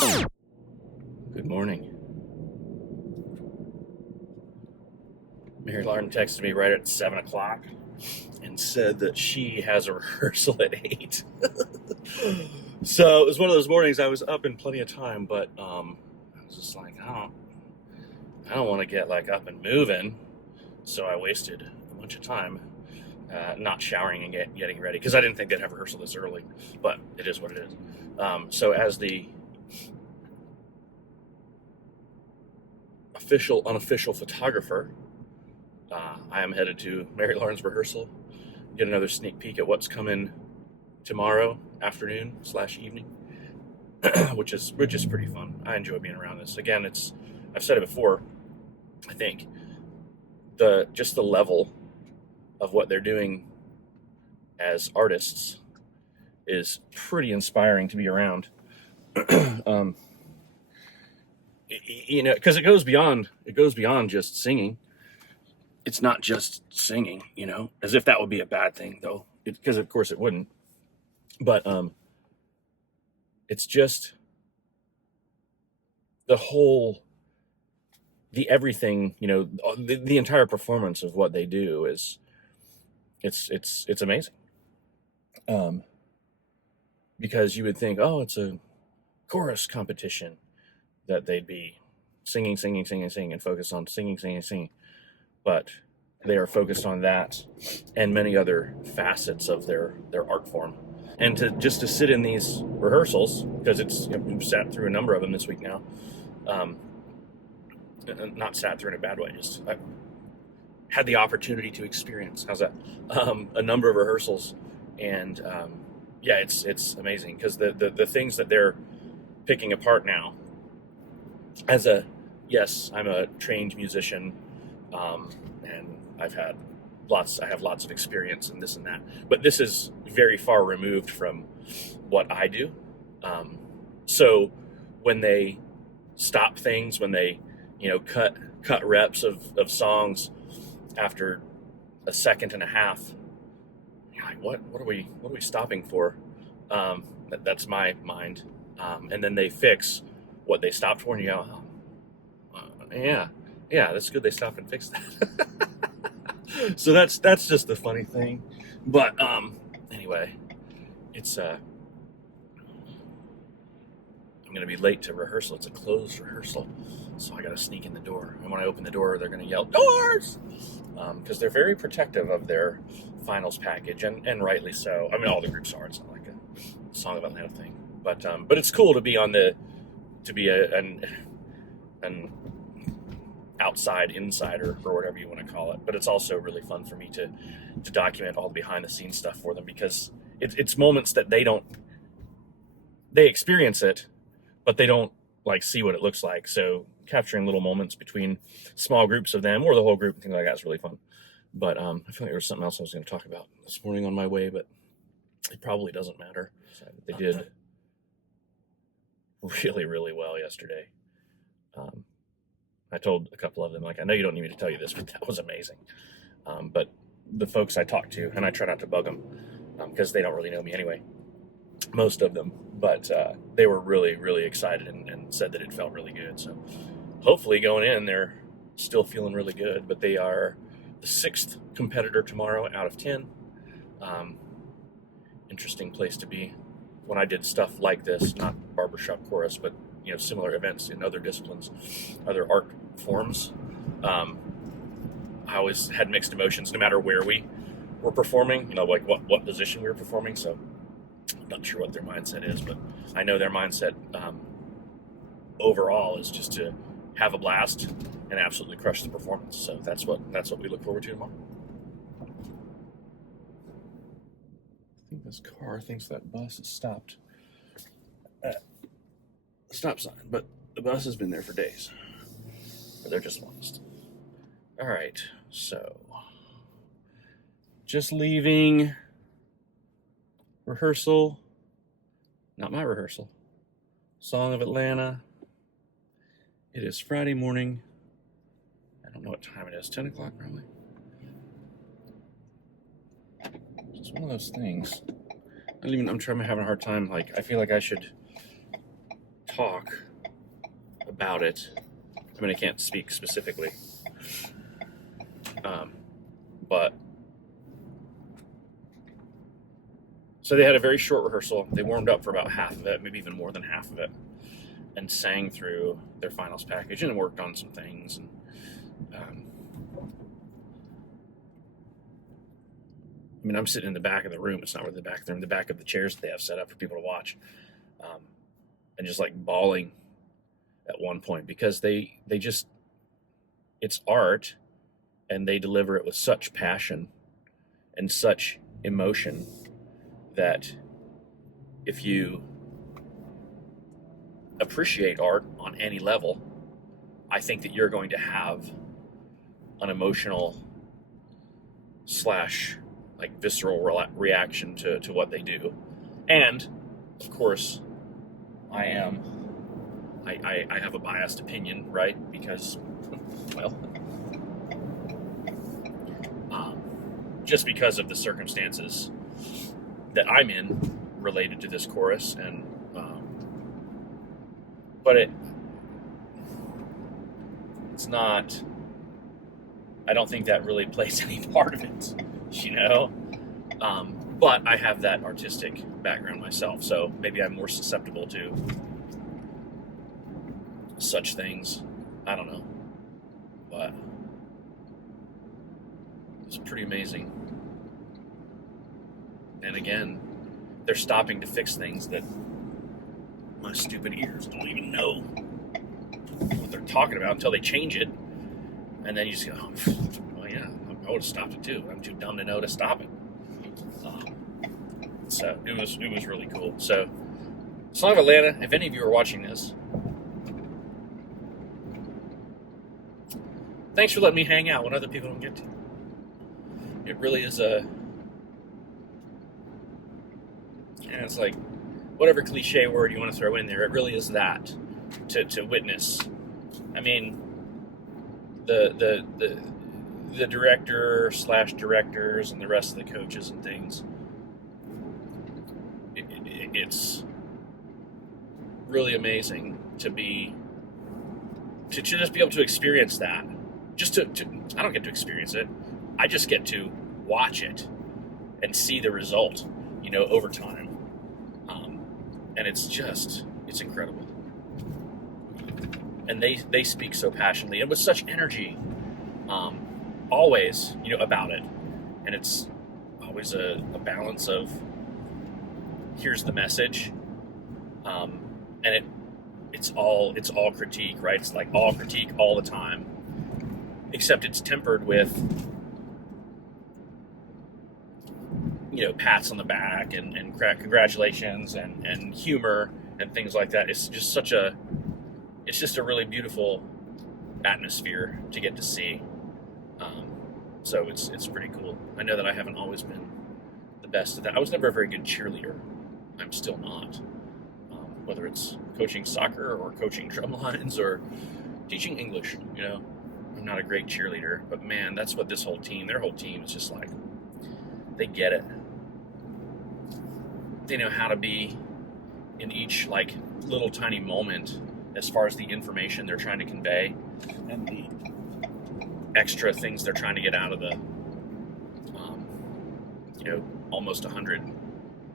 Good morning. Mary Lauren texted me right at 7 o'clock and said that she has a rehearsal at 8. So it was one of those mornings I was up in plenty of time, but I was just like, I don't want to get like up and moving. So I wasted a bunch of time not showering and getting ready because I didn't think they'd have rehearsal this early, but it is what it is. So as the unofficial photographer, I am headed to Mary Lauren's rehearsal, get another sneak peek at what's coming tomorrow afternoon/evening, which is pretty fun. I enjoy being around this. Again, I've said it before. I think the level of what they're doing as artists is pretty inspiring to be around. Because it goes beyond just singing. It's not just singing, as if that would be a bad thing, though, because of course it wouldn't. But it's just the everything, the entire performance of what they do is it's amazing. Because you would think, oh, it's a chorus competition, that they'd be singing, and focus on singing. But they are focused on that and many other facets of their art form. And to sit in these rehearsals, because we've sat through a number of them this week now, not sat through in a bad way, just I had the opportunity to experience, how's that, a number of rehearsals, and it's amazing, because the things that they're picking apart now, yes, I'm a trained musician, and I have lots of experience in this and that, but this is very far removed from what I do. So when they stop things, when they, cut reps of songs after a second and a half, you're like, what are we stopping for? That's my mind. And then they fix what they stopped for, and you go, yeah, that's good. They stopped and fixed that. So that's just the funny thing. But anyway, it's I'm gonna be late to rehearsal. It's a closed rehearsal, so I gotta sneak in the door. And when I open the door, they're gonna yell, "Doors!" Because they're very protective of their finals package, and rightly so. I mean, all the groups are. It's not like a Song of Atlanta thing, but it's cool to be an outside insider, or whatever you want to call it. But it's also really fun for me to document all the behind the scenes stuff for them, because it's moments that they experience it, but they don't like see what it looks like. So capturing little moments between small groups of them or the whole group and things like that is really fun. But I feel like there was something else I was going to talk about this morning on my way, but it probably doesn't matter. They did really, really well yesterday. I told a couple of them, like, I know you don't need me to tell you this, but that was amazing. But the folks I talked to, and I try not to bug them, because they don't really know me anyway, most of them, but they were really, really excited and said that it felt really good. So hopefully going in, they're still feeling really good. But they are the 6th competitor tomorrow out of 10. Interesting place to be. When I did stuff like this, not barbershop chorus, but similar events in other disciplines, other art forms, I always had mixed emotions, no matter where we were performing, like what position we were performing. So I'm not sure what their mindset is, but I know their mindset overall is just to have a blast and absolutely crush the performance. So that's what we look forward to tomorrow. I think this car thinks that bus is stopped at a stop sign, but the bus has been there for days. Or they're just lost. All right, so just leaving rehearsal. Not my rehearsal. Song of Atlanta. It is Friday morning. I don't know what time it is. 10 o'clock probably. It's one of those things. I'm having a hard time. Like, I feel like I should talk about it. I mean, I can't speak specifically, but so they had a very short rehearsal. They warmed up for about half of it, maybe even more than half of it, and sang through their finals package and worked on some things. And I mean, I'm sitting in the back of the room. It's not really the back of the room, the back of the chairs that they have set up for people to watch, and just like bawling at one point because they just, it's art, and they deliver it with such passion and such emotion that if you appreciate art on any level, I think that you're going to have an emotional / like visceral reaction to what they do. And of course, I have a biased opinion, right? Because, well, just because of the circumstances that I'm in related to this chorus, and but it's not. I don't think that really plays any part of it, you know. But I have that artistic background myself, so maybe I'm more susceptible to such things. I don't know, but it's pretty amazing. And again, they're stopping to fix things that my stupid ears don't even know what they're talking about until they change it. And then you just go, oh, well, yeah, I would have stopped it too. I'm too dumb to know to stop it. So it was really cool. So, Song of Atlanta, if any of you are watching this, thanks for letting me hang out when other people don't get to. It really is and it's like, whatever cliche word you want to throw in there, it really is that, to witness. I mean, the director / directors and the rest of the coaches and things, it's really amazing to just be able to experience that. Just to I don't get to experience it. I just get to watch it and see the result, you know, over time. And it's incredible. And they speak so passionately and with such energy, always, you know, about it. And it's always a balance of, here's the message, and it's all critique, right? It's like all critique all the time, except it's tempered with, you know, pats on the back and congratulations and humor and things like that. It's just it's just a really beautiful atmosphere to get to see. So it's pretty cool. I know that I haven't always been the best at that. I was never a very good cheerleader. I'm still not. Whether it's coaching soccer or coaching drum lines or teaching English, you know, I'm not a great cheerleader. But man, that's what their whole team is just like. They get it. They know how to be in each like little tiny moment as far as the information they're trying to convey and the extra things they're trying to get out of the, you know, almost 100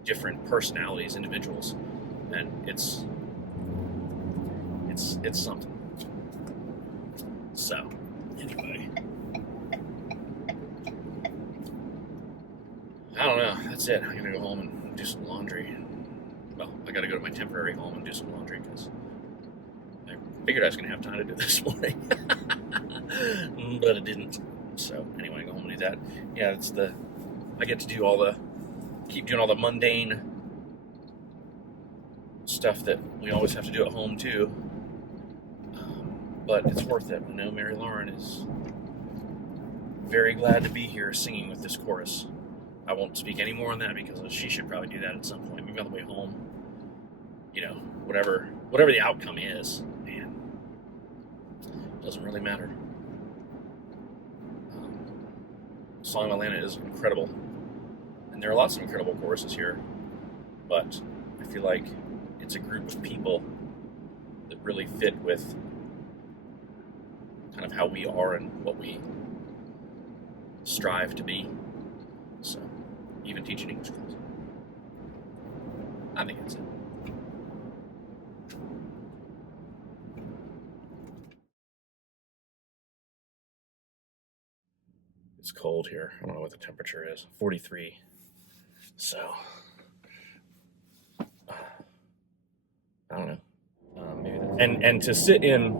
different personalities, individuals, and it's something. So anyway, I don't know. That's it. I'm gonna go home and do some laundry. Well, I gotta go to my temporary home and do some laundry because I figured I was gonna have time to do this morning, but it didn't. So anyway, I go home and do that. Yeah, I get to do keep doing all the mundane stuff that we always have to do at home too. But it's worth it. I know Mary Lauren is very glad to be here singing with this chorus. I won't speak any more on that because she should probably do that at some point. Maybe on the way home. You know, whatever the outcome is, man, it doesn't really matter. Song of Atlanta is incredible. And there are lots of incredible choruses here. But I feel like it's a group of people that really fit with kind of how we are and what we strive to be. So, even teaching English class. I think that's it. It's cold here. I don't know what the temperature is. 43. So, I don't know. Maybe and to sit in